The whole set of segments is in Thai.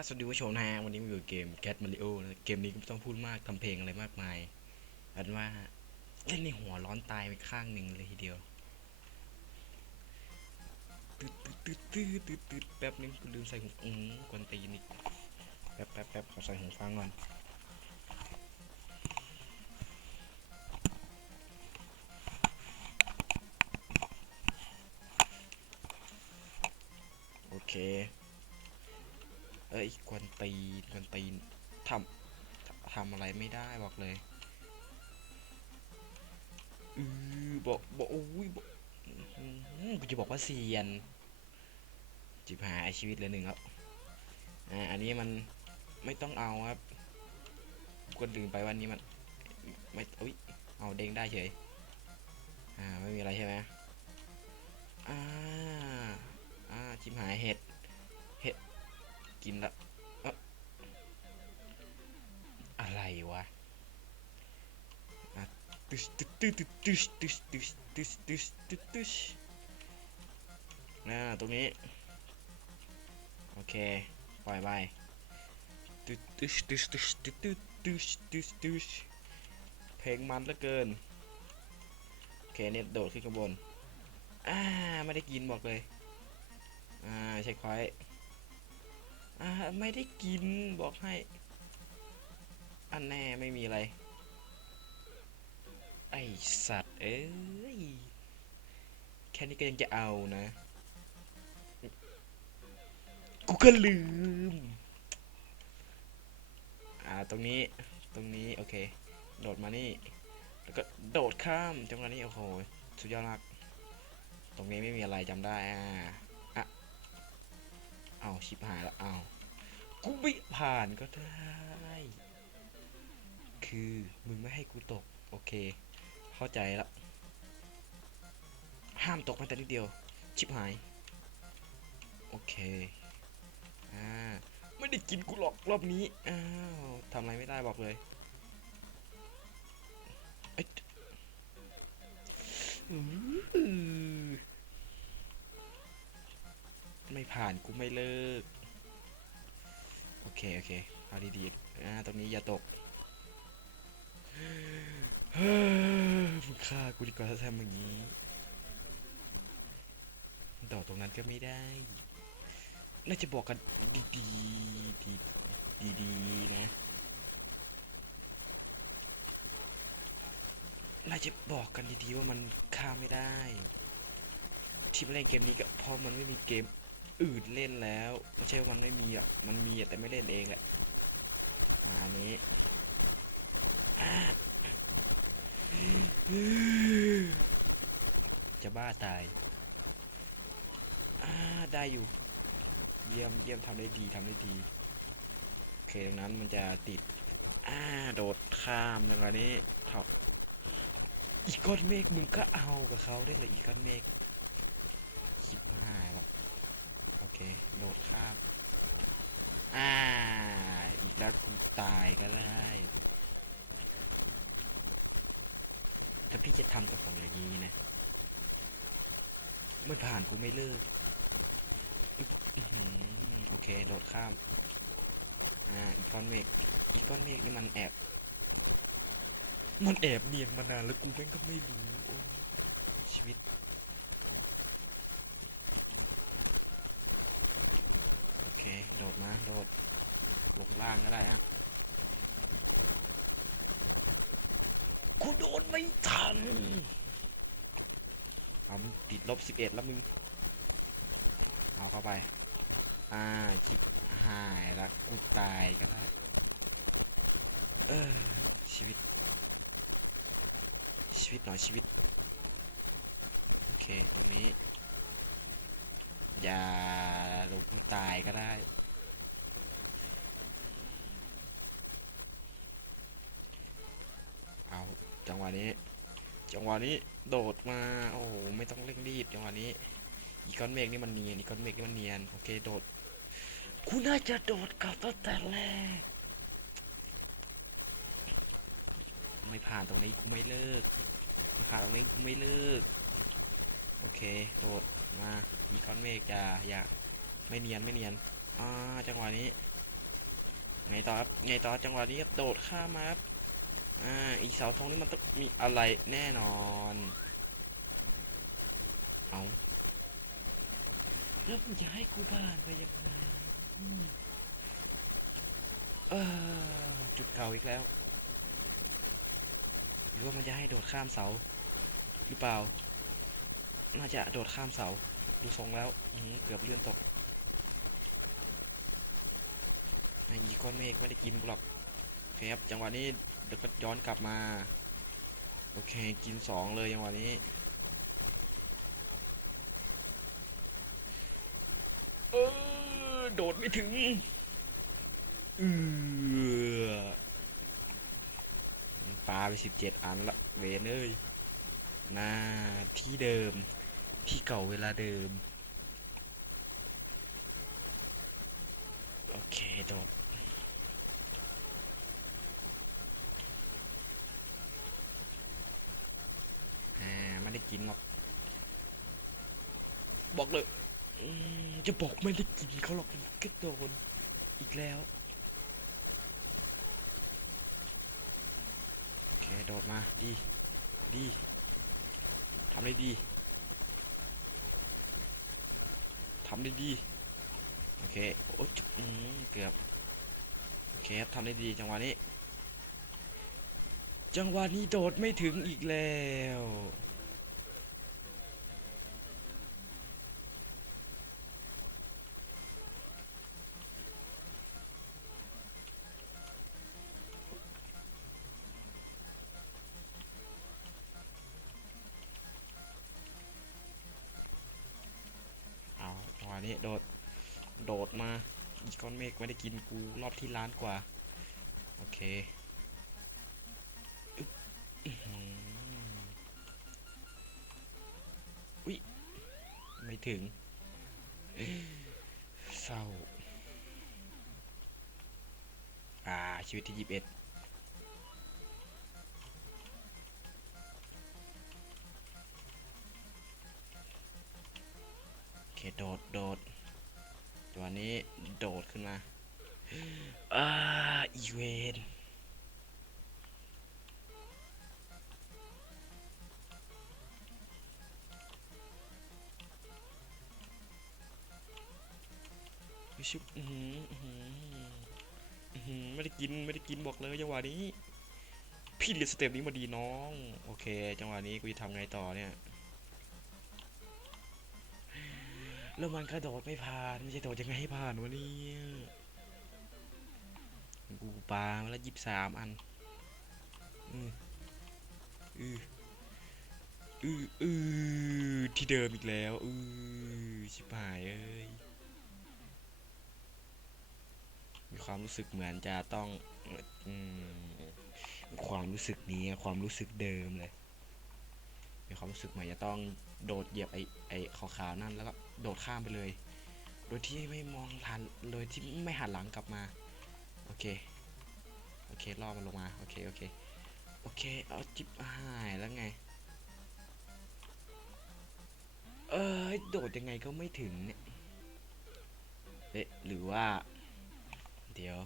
ครับสวัสดีผู้ชมนะฮะวันนี้มาอยู่เกม Cat Mario นะเกมนี้ก็ไม่ต้องพูดมากทำเพลงอะไรมากมายอันว่าเล่นในหัวร้อนตายไปข้างหนึ่งเลยทีเดียวตืดตืดตืดตืดตืดแป๊บนึงกูลืมใส่หูอืมกวนตีนอีกแป๊บแป๊บแป๊บขอใส่หูฟังก่อน ตีนกวนตีนทำทำอะไรไม่ได้บอกเลยอือบอกบอกโอ้ยบอกกูจะบอกว่าเซียน จิบหายชีวิตเลยหนึ่งครับอ่าอันนี้มันไม่ต้องเอาครับกดลืมไปวันนี้มันไม่อุ้ยเอาเด้งได้เฉยอ่าไม่มีอะไรใช่ไหมอ่าอ่าจิบหายเห็ดเห็ดกินละ อะไรวะตึชตึชตึชตึชตึชตึชตึชตึชตึชตึชน่าตรงนี้ โอเค ปล่อยไปตึชตึชตึชตึชตึชตึชตึชตึชตึชเพลงมันเหลือเกิน โอเคเน็ตโดดขึ้นข้างบน อ่า ไม่ได้กินบอกเลย อ่าเช็คพอยต์อ่า ไม่ได้กินบอกให้ อันแน่ไม่มีอะไร ไอสัตว์ เอ้ย แค่นี้ก็ยังจะเอานะ กูก็ลืม อ่า ตรงนี้ ตรงนี้ โอเค โดดมานี่ แล้วก็โดดข้ามจังหวะนี้ โอ้โห สุดยอดมาก ตรงนี้ไม่มีอะไรจำได้ อ่าอะเอาชิบหายแล้วเอากูไม่ผ่านก็ได้ คือมึงไม่ให้กูตก โอเค เข้าใจละห้ามตกแม้แต่นิดเดียว ชิบหาย โอเค อ่า ไม่ได้กินกูหรอกรอบนี้ อ้าวทำอะไรไม่ได้บอกเลยเอ้ไม่ผ่านกูไม่เลิก โอเค โอเค เอาดีๆอ่าตรงนี้อย่าตก มึงฆ่ากูดีกว่าถ้าทำอย่างนี้ดอตรงนั้นก็ไม่ได้ น่าจะบอกกันดีๆดีดีดีๆนะ น่าจะบอกกันดีๆว่ามันฆ่าไม่ได้ ที่มาเล่นเกมนี้ก็เพราะมันไม่มีเกมอื่นเล่นแล้ว ไม่ใช่ว่ามันไม่มีอะ มันมีแต่ไม่เล่นเองแหละอันนี้อะ จะบ้าตายได้อยู่ เยี่ยมเยี่ยมทำได้ดีทำได้ดีโอเคดังนั้นมันจะติดอ่าโดดข้ามในวันนี้ถอกอีกก้อนเมฆมึงก็เอากับเขาได้เลยอีกก้อนเมฆชิบหายละโอเค โดดข้ามอ่าอีกแล้วตายก็ได้ ถ้าพี่จะทำกับผมอย่างนี้นะ ไม่ผ่านกูไม่เลิกโอเค โดดข้าม อ่า อีกก้อนเมฆ อีกก้อนเมฆนี่มันแอบ มันแอบเนียนมานานแล้วกูแม่งก็ไม่รู้ชีวิต โอเค โดดมา โดด ลงล่างก็ได้อะ กูโดนไม่ทันเอาติดลบสิบเอ็ดแล้วมึง เอาเข้าไป อ่าจิบหายละกูตายก็ได้เออชีวิต ชีวิตหน่อยชีวิต โอเค ตรงนี้ อย่าลงตายก็ได้ะนี้ จังหวะนี้โดดมา โอ้โห ไม่ต้องเร่งรีบจังหวะนี้ อีก้อนเมฆนี่มันเนียน อีก้อนเมฆนี่มันเนียน โอเค โดดกูน่าจะโดดกับตั้งแต่แรก ไม่ผ่านตรงนี้กูไม่เลิก ไม่ผ่านตรงนี้กูไม่เลิก โอเค โดดมา อีก้อนเมฆอย่าอย่าไม่เนียน ไม่เนียน อ่า จังหวะนี้ ไงต่อครับ ไงต่อจังหวะนี้ครับโดดข้ามมาครับ อ่า อีเสาธงนี่มันต้องมีอะไรแน่นอน เอาแล้วมึงจะให้กูบ้านไปยังไงเออจุดเก่าอีกแล้ว หรือว่ามันจะให้โดดข้ามเสา หรือเปล่า น่าจะโดดข้ามเสา ดูทรงแล้วเกือบเลื่อนตกไอ้ยีก้อนเมฆไม่ได้กินกูหรอกครับจังหวะนี้ เดี๋ยวก็ย้อนกลับมา โอเค กินสองเลยจังวะนี้ เออ โดดไม่ถึง เออปลาไปสิบเจ็ดอันละ เวนเอ้ยหน้าที่เดิม ที่เก่าเวลาเดิม โอเค โดด อ่าไม่ได้กินหรอก บ อกเลยจะบอกไม่ได้กินเขาหรอกก็โดนอีกแล้วโอเคโดดมาดีดีทำได้ดีทำได้ดีโอเคโอ้จุ๊บเกือบโอเคครับทำได้ดีจังหวะนี้ จังหวะนี้โดดไม่ถึงอีกแล้ว นี้โดด โดดมาอีก้อนเมฆไม่ได้กินกูรอบที่ล้านกว่า โอเคอึ๊บอุ้ยไม่ถึงเศร้า อ่า ชีวิตที่ยี่สิบเอ็ด โอเคโดดโดดตัวนี้โดดขึ้นมาอ่าอีเวนไม่ชุบอือหืออื้อหืออื้อหือไม่ได้กินไม่ได้กินบอกเลยจังหวะนี้ พี่เรียนสเต็ปนี้มาดีน้อง โอเค จังหวะนี้กูจะทำไงต่อเนี่ย แล้วมันกระโดดไม่ผ่านมันจะโดดยังไงให้ผ่านวะเนี่ยกูปามาแล้วยี่สิบสามอัน อืออืออืออือที่เดิมอีกแล้วอือชิบหายเอ้ยมีความรู้สึกเหมือนจะต้องอืมความรู้สึกนี้ความรู้สึกเดิมเลยมีความรู้สึกเหมือนจะต้องโดดเหยียบไอ้ไอ้ขาวๆนั่นแล้วก็ โดดข้ามไปเลย โดยที่ไม่มองหันโดยที่ไม่หันหลังกลับมา โอเค โอเคล่อมันลงมา โอเค โอเค โอเค เอาจิบหายแล้วไง เอ้ยโดดยังไงก็ไม่ถึงเนี่ยเอ๊ะหรือว่า เดี๋ยว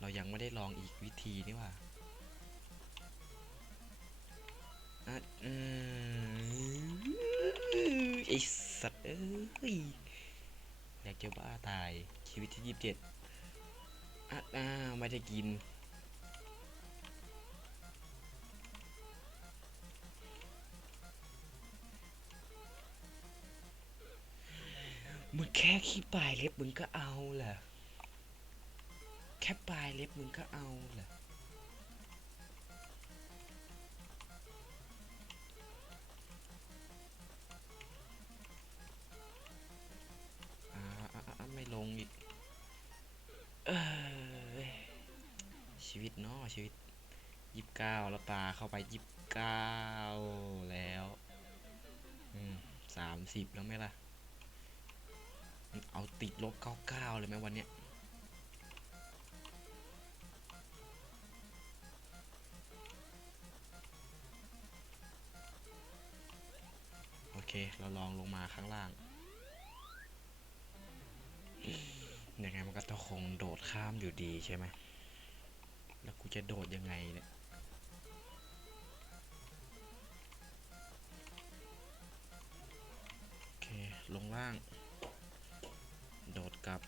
เรายังไม่ได้ลองอีกวิธีนี่ว่าอะอืม อสัตว์เอ้ยอยากจะบ้าตายชีวิตที่ยี่สิบเจ็ดอะอ่าไม่ได้กินมึงแค่ขี้ปลายเล็บมึงก็เอาเหรอแค่ปลายเล็บมึงก็เอาเหรอ ชีวิตเนาะชีวิตยี่สิบเก้าแล้วปลาเข้าไปยี่สิบเก้าแล้วสามสิบแล้วไหมล่ะ เอาติดลบเก้าเก้าเลยไหมวันเนี้ยโอเค เราลองลงมาข้างล่างยังไงมันก็ต้องคงโดดข้ามอยู่ดีใช่ไหม แล้วกูจะโดดยังไงเนี่ยโอเค ลงล่าง โดดกลับ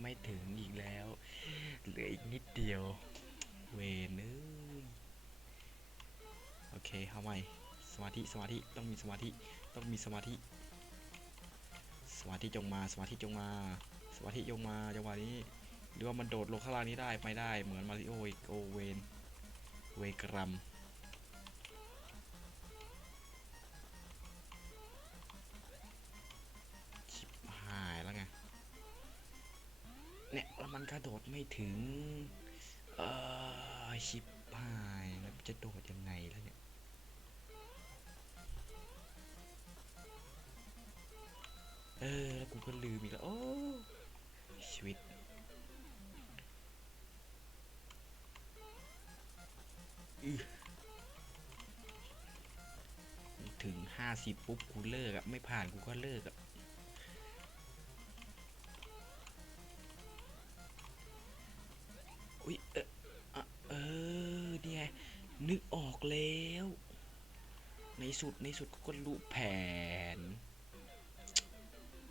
ไม่ถึงอีกแล้ว เหลืออีกนิดเดียว เวนเอ้ยโอเคเข้าใหม่ สมาธิ สมาธิ ต้องมีสมาธิ ต้องมีสมาธิ มาธิจงมา สมาธิจงมา สมาธิจงมาจังหวะนี้หรือว่ามันโดดลงข้างล่างนี้ได้ไม่ได้เหมือนมาริโออีกโอเวนเวกรัมชิบหายแล้วไง เนี่ยแล้วมันกระโดดไม่ถึง เออชิบหายแล้วจะโดดยังไงแล้วเนี่ย เออ แล้วกูก็ลืมอีกแล้ว โอ้ ชีวิต ถึงห้าสิบปุ๊บ กูเลิกอะไม่ผ่านกูก็เลิกอะอุ้ย เอออเออเนี่ยนึกออกแล้ว ในสุดในสุดกูก็รู้แผน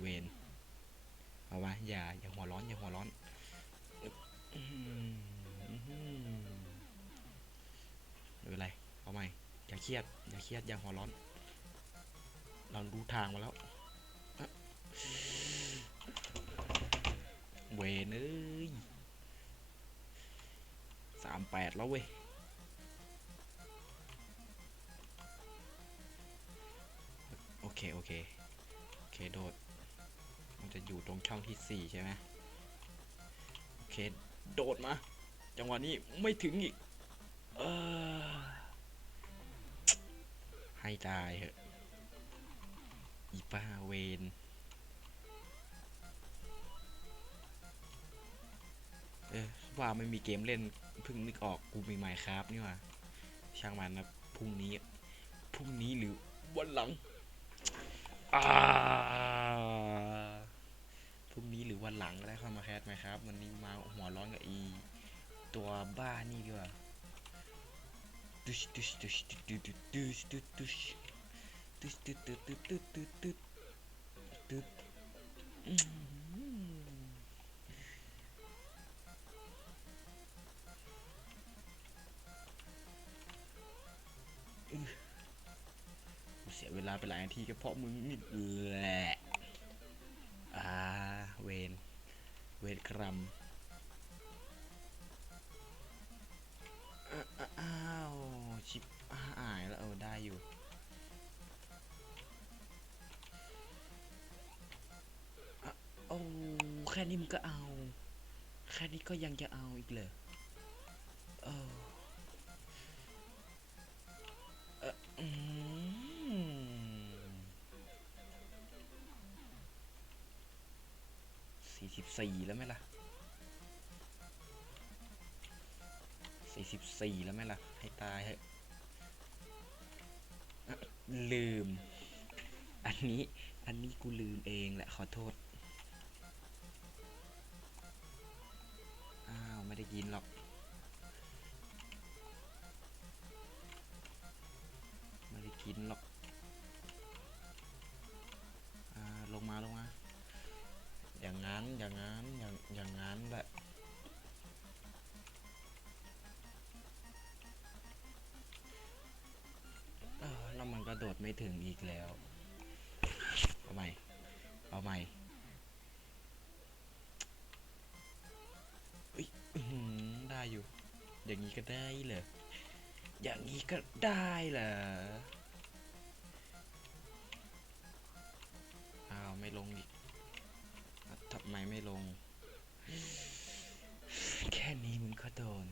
เวนเอาวะอย่าอย่าหัวร้อน อย่าหัวร้อนหรืออไม่เป็นไร เอาใหม่ อย่าเครียด อย่าเครียด อย่าหัวร้อน เรารู้ทางมาแล้ว เวนเอ้ยสามแปดแล้วเว้ยโอเค โอเค โอเค โดด มันจะอยู่ตรงช่องที่สี่ใช่ไหมโอเค โดดมา จังหวะนี้ไม่ถึงอีกออให้ตายเหอะอีป้าเวนเออว่าไม่มีเกมเล่นเพิ่งนึกออกกูมีไมค์ครับนี่ว่าช่างมันนะพรุ่งนี้พรุ่งนี้หรือวันหลังอ่า วันหลังก็ได้เข้ามาแคสไหมครับ วันนี้มาหัวร้อนกับอี ตัวบ้านี่ดีกว่าดุชดุชดุชดุชดุชดุชดุชดุชดุชดุชดุชดุชดุชดุชดุดุเสียเวลาไปหลายนาทีก็เพราะมึงนี่แหละ เวนเวนกรัมอ้าวชิปหายแล้วเออได้อยู่อะโอ้แค่นี้มึงก็เอา แค่นี้ก็ยังจะเอาอีกเหรอเออ สิบสี่แล้วไหมล่ะสี่สิบสี่แล้วไหมล่ะ ให้ตายเถอะอะลืม อันนี้ อันนี้กูลืมเองแหละ ขอโทษ อ้าว ไม่ได้ยินหรอก นั้นอย่างนั้นอย่างอย่างนั้นแหละแล้วมันก็โดดไม่ถึงอีกแล้ว เอาใหม่ เอาใหม่เอ้ยได้อยู่ อย่างนี้ก็ได้เหรอ อย่างนี้ก็ได้เหรอ อ้าว ไม่ลงอีก ทำไมไม่ลง แค่นี้มึงก็โดน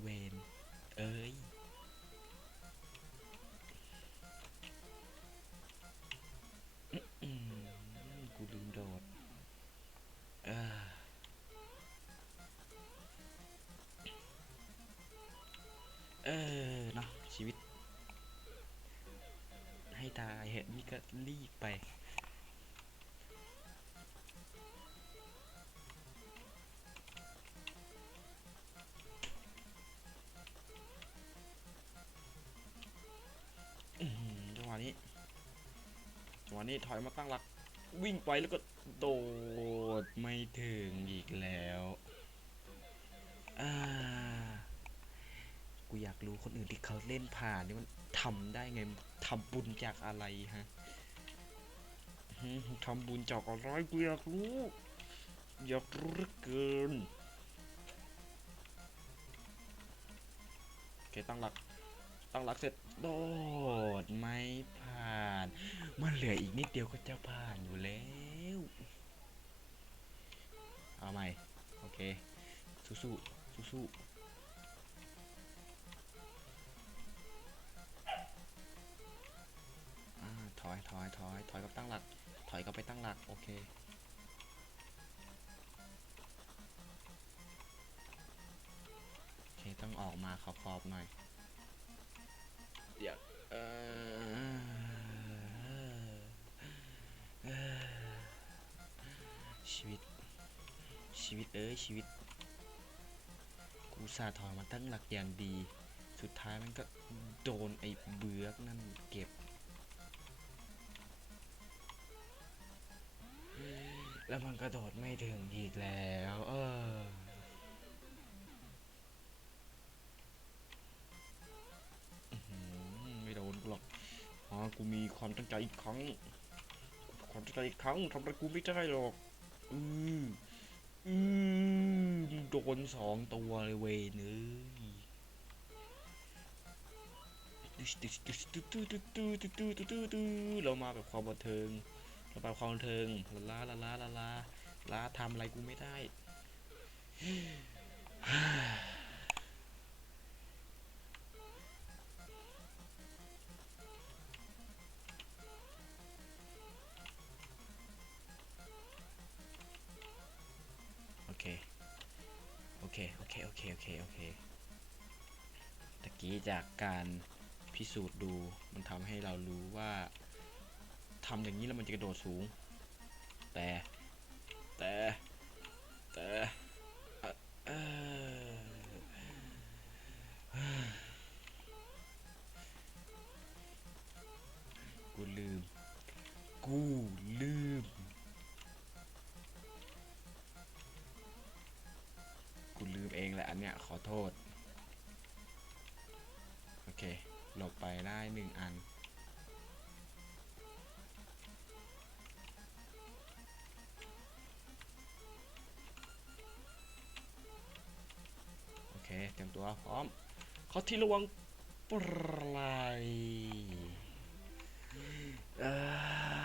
เวนเอ้ยกูลืมโดดเออเออเนาะชีวิต ให้ตายเหอะนี่ก็รีบไป นี้ถอยมาตั้งหลัก วิ่งไปแล้วก็โดดไม่ถึงอีกแล้วอ่ากูอยากรู้คนอื่นที่เขาเล่นผ่านนี่มันทำได้ไงทำบุญจากอะไรฮะทำบุญจากอะไรกูอยากรู้อยากรู้เกินโอเคตั้งหลักตั้งหลักเสร็จโดดไม่ผานมันเหลืออีกนิดเดียวก็จะผ่านอยู่แล้วเอาใหม่โอเคสู้สู้สู้สู้ๆถอยถอยถอยถอยกับตั้งหลัก ถอยก็ไปตั้งหลัก โอเคโอเค ต้องออกมาขอบขอบๆหน่อยอยากเอ่อ ชีวิตเอ้ยชีวิต กูสาถอยมาตั้งหลักอย่างดี สุดท้ายมันก็โดนไอ้เบือกนั่นเก็บ แล้วมันกระโดดไม่ถึงอีกแล้ว เออไม่โดนกูหรอกอ๋อกูมีความตั้งใจอีกครั้ง ความตั้งใจอีกครั้งทำอะไรกูไม่ได้หรอก อือ อืมโดนสองตัวเลยเวยเนื้เรามาแบบความบันเทิง เรามาความบันเทิงลาลาลาลาลาลาทำอะไรกูไม่ได้ เคโอเคโอเคโอเคโอเคตะกี้จากการพิสูจน์ดูมันทำให้เรารู้ว่าทำอย่างนี้แล้วมันจะกระโดดสูง แต่แต่แต่ พร้อมเขาที่ระวังปลายอ่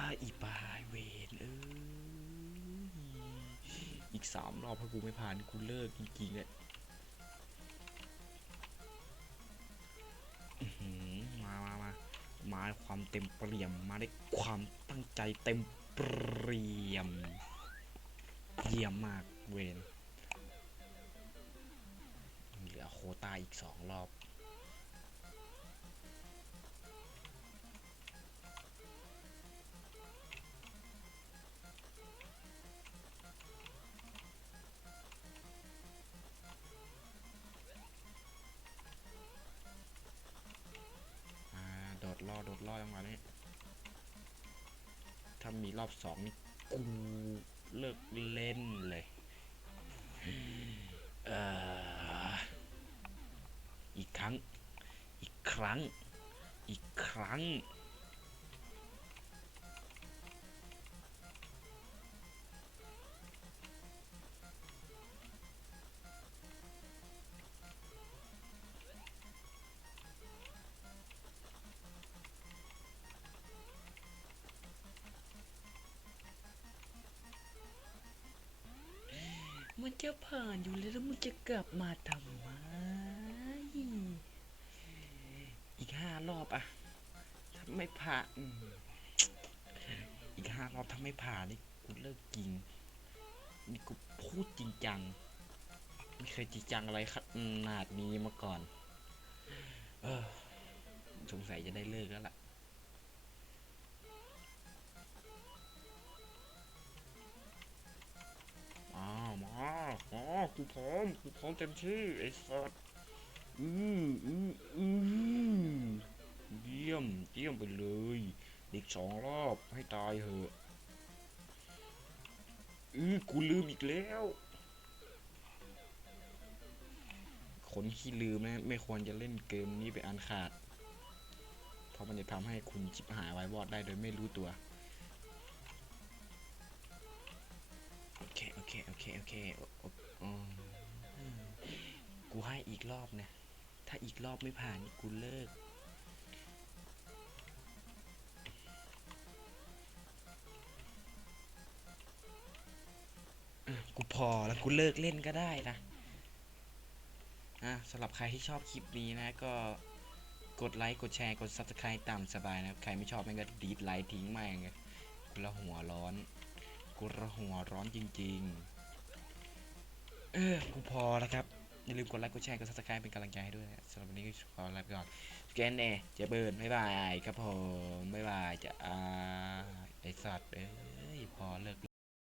ออีปลายเวนเอ้ยอีกสามรอบถ้ากูไม่ผ่านกูเลิกจริงๆเลยมามามามาด้ความเต็มเปี่ยม มาได้ความตั้งใจเต็มเปี่ยม เยี่ยมมากเวนเหลือโคว ต้าอีกสองรอบอาโดดล่อ โดดล่อจังหวะนี้ ถ้ามีรอบสองนี่กูเลิกเล่นเลยเอ่ออีกค รั้ง อีกครั้ง อีกครั้ง มันจะผ่านอยู่แล้วแล้วมึงจะกลับมาทำไม ไม่ผ่าอีกห้ารอบถ้าไม่ผ่านี่กูเลิกกินนี่กูพูดจริงจัง ไม่เคยจริงจังอะไรขนาดนี้มาก่อน เออ สงสัยจะได้เลิกแล้วล่ะมามากูพร้อมกูพร้อมเต็มที่ไอ้สัสอืมอืมอืม เยี่ยมเยี่ยมไปเลยอีกสองรอบให้ตายเหอะอือกูลืมอีกแล้วคนขี้ลืมนะไม่ควรจะเล่นเกมนี้ไปอันขาด เพราะมันจะทำให้คุณชิบหายไว้วอดได้โดยไม่รู้ตัว โอเค โอเค โอเค โอเคกูให้อีกรอบนะ ถ้าอีกรอบไม่ผ่านกูเลิก อะกูพอแล้วกูเลิกเล่นก็ได้นะอะสำหรับใครที่ชอบคลิปนี้นะก็กดไลค์กดแชร์กด subscribe ตามสบายนะใครไม่ชอบแม่งก็ดีดไลค์ทิ้งแม่งเลยกูละหัวร้อนกูละหัวร้อนจริงๆ เออกูพอแล้วครับ อย่าลืมกดไลค์กดแชร์กด subscribe เป็นกำลังใจให้ด้วยนะสำหรับวันนี้ก็ขอลาไปก่อนแกนเน่เจะเบิร์นบ๊ายบายครับผมบ๊ายบายจะอาไอสัตว์เอ้ยพอเลิก